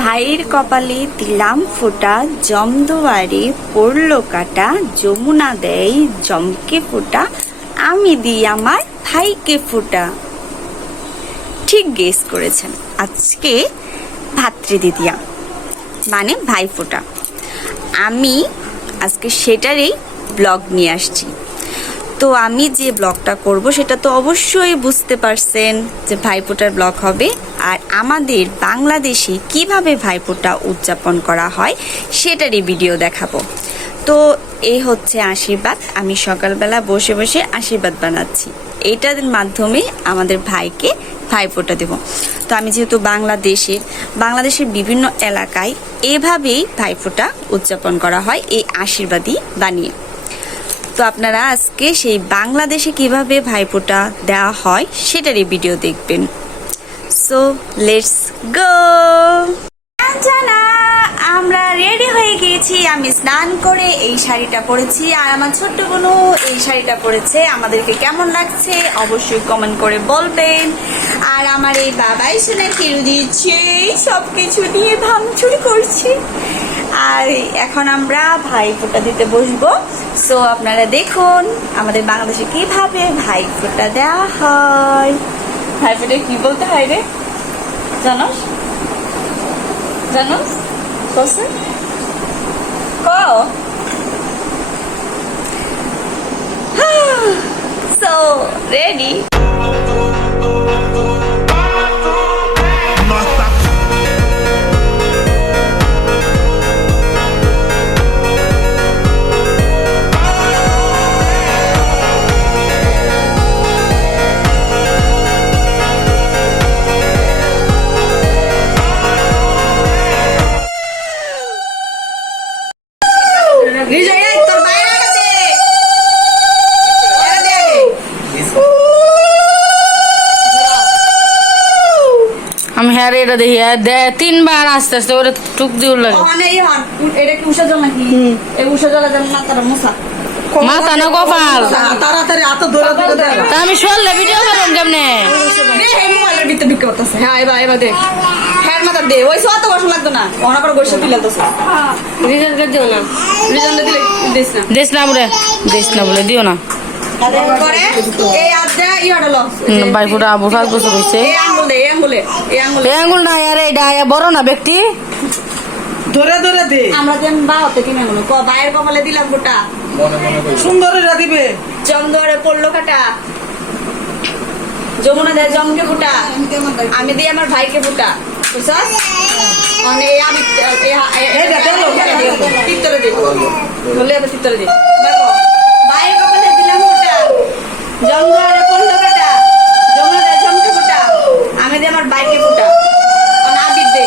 ভাইয়ের কপালে দিলাম ফোঁটা, জমদুয়ারে পড়লো কাটা, যমুনা দেয় জমকে ফোঁটা, আমি দিই আমার ভাইকে ফোঁটা। ঠিক গেস করেছেন, আজকে ভাতৃদ্বিতীয়া মানে ভাই ফোঁটা। আমি আজকে সেটারই ব্লগ নিয়ে আসছি। তো আমি যে ব্লগটা করব সেটা তো অবশ্যই বুঝতে পারছেন যে ভাইফোঁটার ব্লগ হবে, আর আমাদের বাংলাদেশে কিভাবে ভাইফোঁটা উদযাপন করা হয় সেটারই ভিডিও দেখাবো। তো এই হচ্ছে আশীর্বাদ, আমি সকালবেলা বসে বসে আশীর্বাদ বানাচ্ছি, এইটার মাধ্যমে আমাদের ভাইকে ভাইফোঁটা দেব। তো আমি যেহেতু বাংলাদেশের বিভিন্ন এলাকায় এভাবেই ভাইফোঁটা উদযাপন করা হয় এই আশীর্বাদই বানিয়ে। তো আপনারা আজকে সেই বাংলাদেশে কিভাবে ভাইফোঁটা দেওয়া হয় সেটারই ভিডিও দেখবেন। So let's go. আমরা রেডি হয়ে গিয়েছি, আমি স্নান করে এই শাড়িটা পরেছি, আর আমার ছোট্ট বোনও এই শাড়িটা পরেছে। আমাদেরকে কেমন লাগছে অবশ্যই কমেন্ট করে বলবেন। আর আমার এই বাবাই শুনে ফিরু দিচ্ছে, সবকিছু নিয়ে ভাঙচুর করছে। আর এখন আমরা ভাইফোঁটা দিতে বসবো। সো আপনারা দেখুন আমাদের বাংলাদেশে কিভাবে ভাইফোঁটা দেওয়া হয়। ভাইফোঁটা কি বলতে হয় রে, জানোস? So ready. আমি হ্যাঁ এটা দেখি তিনবার আস্তে আস্তে ওরা টুক দিয়ে লাগে। মাথা না কপাল, আমি শুনলে ভিডিও করলাম কেমনে। হ্যাঁ এবার এবার দে, হ্যাঁ মাথা দে, ওই সব তো বসে লাগতো না, অনেক করে বসে দিলে তো রিজেন্ট দিও না, রিজেন্ট দিলে দেশ না বলে দিও না। ভাইফোঁটা আবু 7 বছর হয়েছে। আঙ্গুল না আরে এটা বড় না ব্যক্তি, ধরে ধরে দে। আমরা যেন বাড়তে কিনে আঙ্গুল বাইরের কপালে দিলাম ফোঁটা, সুন্দর দিবে। জমদুয়ারে পড়লো কাটা, যমুনা দেয় জমকে ফোঁটা, আমি দিই আমার ভাইকে ফোঁটা। বুঝছস? মানে আমি তিত্তরে দিই, বলে আবার তিত্তরে দিই। দেখো বাইরের কপালে দিলাম ফোঁটা, জমদুয়ারে পড়লো কাটা, যমুনা দেয় জমকে ফোঁটা, আমি দিই আমার ভাইকে ফোঁটা। আবির দে,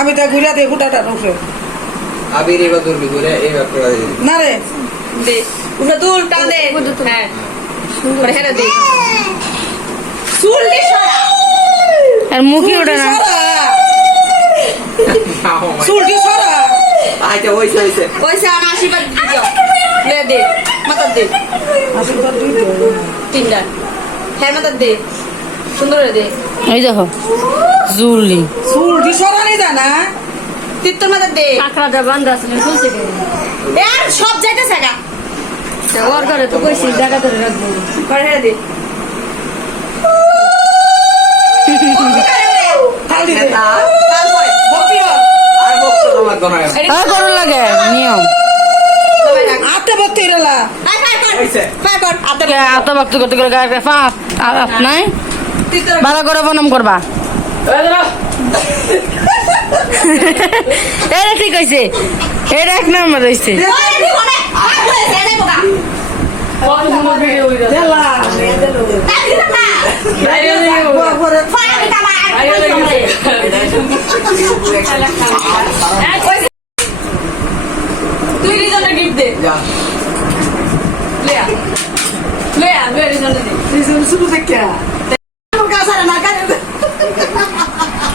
আমি তা ঘুরে দে ফুটাটা উঠে। আবির এবার ধরবি ঘুরে এইবার করে দিবি না রে দে উঠে দুল টান দে। হ্যাঁ করে হেরে দে, চুল দি সরা, আর মুখই ওঠে না। চুলটি সরা। আচ্ছা হইছে পয়সা আমার আশীর্বাদ দিও, লে দে মাথা দে, আশীর্বাদ দিতে হবে। তিনটা হ্যাঁ মাথা দে, সুন্দর দে। এই দেখো জুলি চুলটি সরা নেই জানা। তিত্তর মাথা দে, আখড়াটা বান্ধা আছে খুলছে আর সব যাইতেছে গা, ওর ঘরে তো কইছি জায়গা ধরে রাখবো। করে হেরে দে, খালি দে। তারপরে ভক্তি হল। আর বক্ত তোমার কোন করুন লাগে নিয়ম। সবাই রাখ, আটটা ভক্তি হইলা। ফাই ফাই কর, হইছে। ফাই কর আদর আত ভক্ত করতে করে গায়ে ফাঁক নাই তিত্তর ভালো করে প্রণাম করবা। এটা ঠিক হয়েছে, এটা 1 নম্বর হয়েছে। ওই দি কোনে আর বলে দে বোকা দেলা। তাই দিলাম না ফাই আমি কামা তুই রিজনটা গিফট দে, যা লেয়া রিজনটা দে, রিজন শুরু থেকে। আমার কাছে না কাজ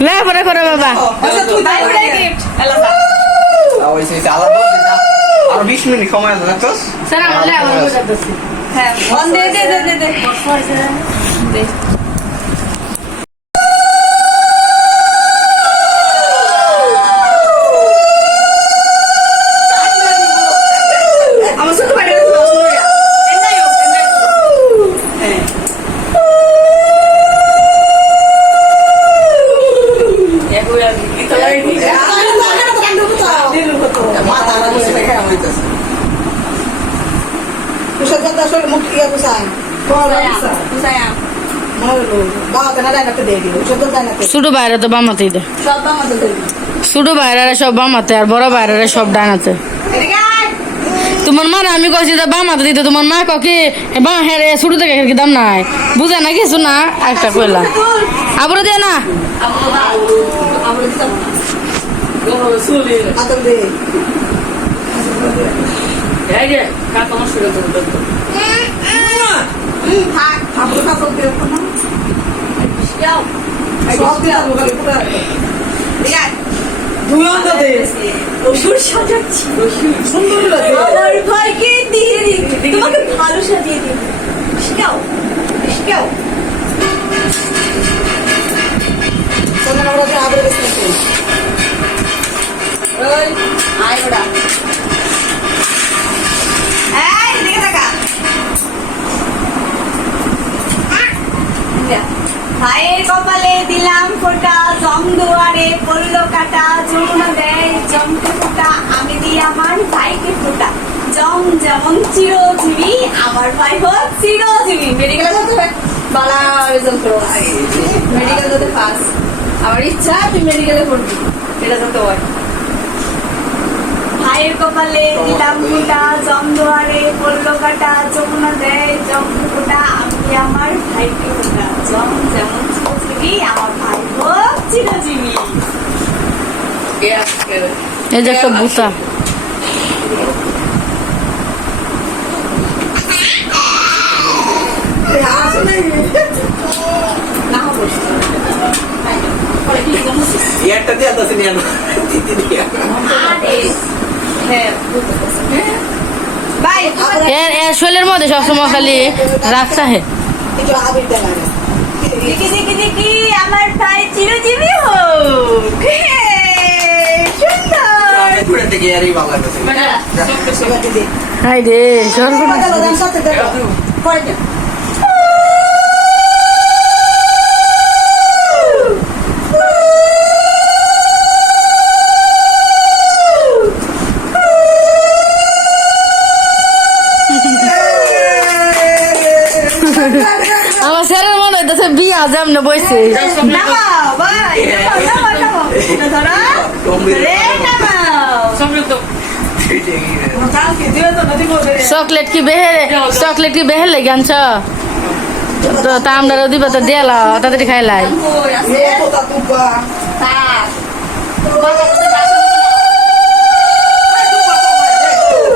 লেখাপড়া করো বাবা। আচ্ছা তুই ভাই বলে গিফট এলা হইছে আলাদা যা আর 20 মিনিট সময় আছে দেখছস। স্যার আমরা আমার বুঝাতেছি হ্যাঁ অন দে দে দে দে দে দে মাথা না বসে দেখে হইতাছে ছোট বাইরে তো বামাতেই দেয় সব আমাদের ছোট বাইরে সব বামাতে আর বড় বাইরে সব ডানাতে তোমার মা আমি কইছি যে বামাতে দিতে তোমার মা কি বা হ্যাঁ রে ছোট থেকে কি দাম নাই বুঝে না কিছু না একটা কইলা আবার দে না তোমাকে ভালো সাজিয়ে দিই শিখাও শিখাও ভাইয়ের কপালে দিলাম ফোঁটা জম দুয়ারে পড়লো কাটা যমুনা দেয় জমকে ফোঁটা আমি দিই আমার ভাইকে ফোঁটা জম যেমন চিরজীবী আমার ভাই হোক চিরজীবী মেডিকেলে যেতে হবে বালা রেজাল্ট করো মেডিকেল যেতে ফার্স্ট আমার ইচ্ছা তুই মেডিকেলে পড়বি এটা যেতে হয় ভাইয়ের কপালে দিলাম ফোঁটা জম দুয়ারে পড়লো কাটা যমুনা দেয় জমকে ফোঁটা আমি আমার ভাইকে ফোঁটা জম যেমন চিরজীবী আমার ভাই হোক চিরজীবী এই যে একটা বুতা একটা দিয়ে আছে নিয়ে এর শৈলের মধ্যে সবসময় খালি রাখতে হে দেখি দেখি দেখি আমার ভাই চিরজীবী হোক সুন্দর ঘুরে থেকে এরই ভালো লাগছে হাই রে সর্বনাশ আমার স্যারের মনে হইতেছে বিয়া যেমন বইছে নামাও ভাই নামাও নামাও এটা ধরো রে নামাও চকলেট কি বেহে লেগে আনছ তো তা আমরা দিবা তো দেলা তাড়াতাড়ি খাইলাই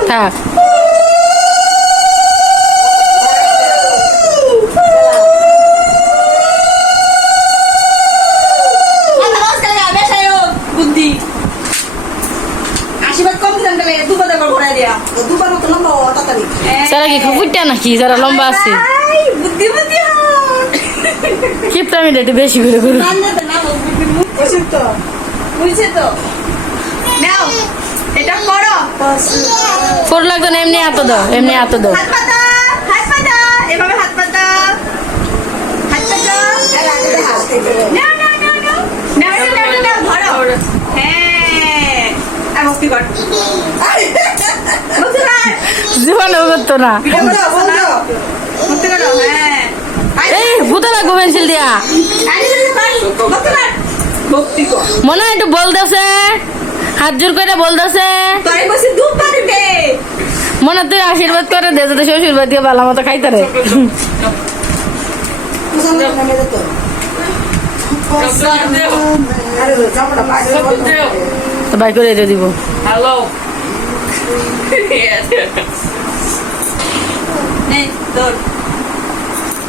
থাক বুদ্ধি আশীর্বাদ কম দিলাম গেলে দুবার একবার ঘোরা দিয়া দুবার মতো লম্বা তাড়াতাড়ি যারা কি ফুটটা নাকি যারা লম্বা আছে বুদ্ধি বুদ্ধি কিপটা আমি একটু বেশি করে করি বুঝছে তো নাও এটা করো ফোর লাগতো না এমনি এত দাও এমনি এত দাও হাত পাতা এভাবে হাত পাতা নাও নাও নাও নাও নাও নাও নাও নাও ধরো হ্যাঁ আর ভক্তি কর ভক্তি কর জীবনেও করতো না ভক্তি করো হ্যাঁ এই ভূতে লাগবো পেন্সিল দিয়া ভক্তি কর মনে হয় একটু বলতেছে হাত জোর করে বলতেছে তাই বসে দুধ পানি দে মনে হয় তুই আশীর্বাদ করে দে যাতে শ্বশুরবাদ দিয়ে ভালো মতো খাইতে রে তো বাই করে দিয়ে দিব নে দর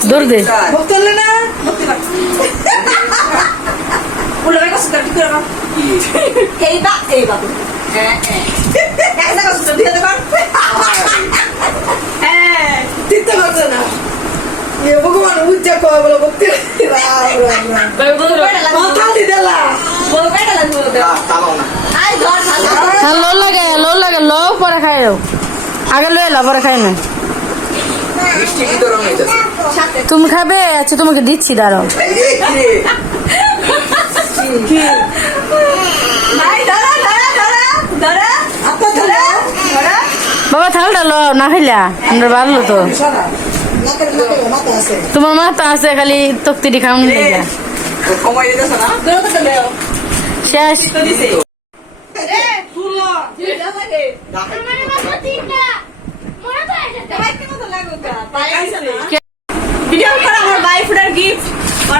দৌড় দে ভক্তি হলে না ভক্তি কর বলে ভাই কষ্ট কি করব এই বাবু হ্যাঁ একটা কষ্ট দিয়ে দে কর হ্যাঁ চিন্তা করছে না ভগবান উজ্জা কয় বলে ভক্তি মাথা দিয়ে দিলা বলবে না লাগবে তালাও না আই ধর হ্যাঁ লো লাগে লো পরে খাই দাও আগে লো এলো পরে খাই না মিষ্টি কি ধরনের হইতাছে সাথে তুমি খাবে আচ্ছা তোমাকে দিচ্ছি দাঁড়াও এই কি রে বাবা থালটা লো না খাইলা আমরা বাড়লো তো মাথা আছে তোমার মাথা আছে খালি তক্তিটি খাওয়ান লেগে সময় দিতেছ না শেষ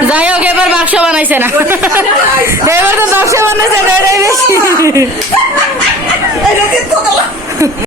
যাই হোক এবার বাক্স বানাইছে না এবার তো বাক্স বানাইছে না এটাই বেশি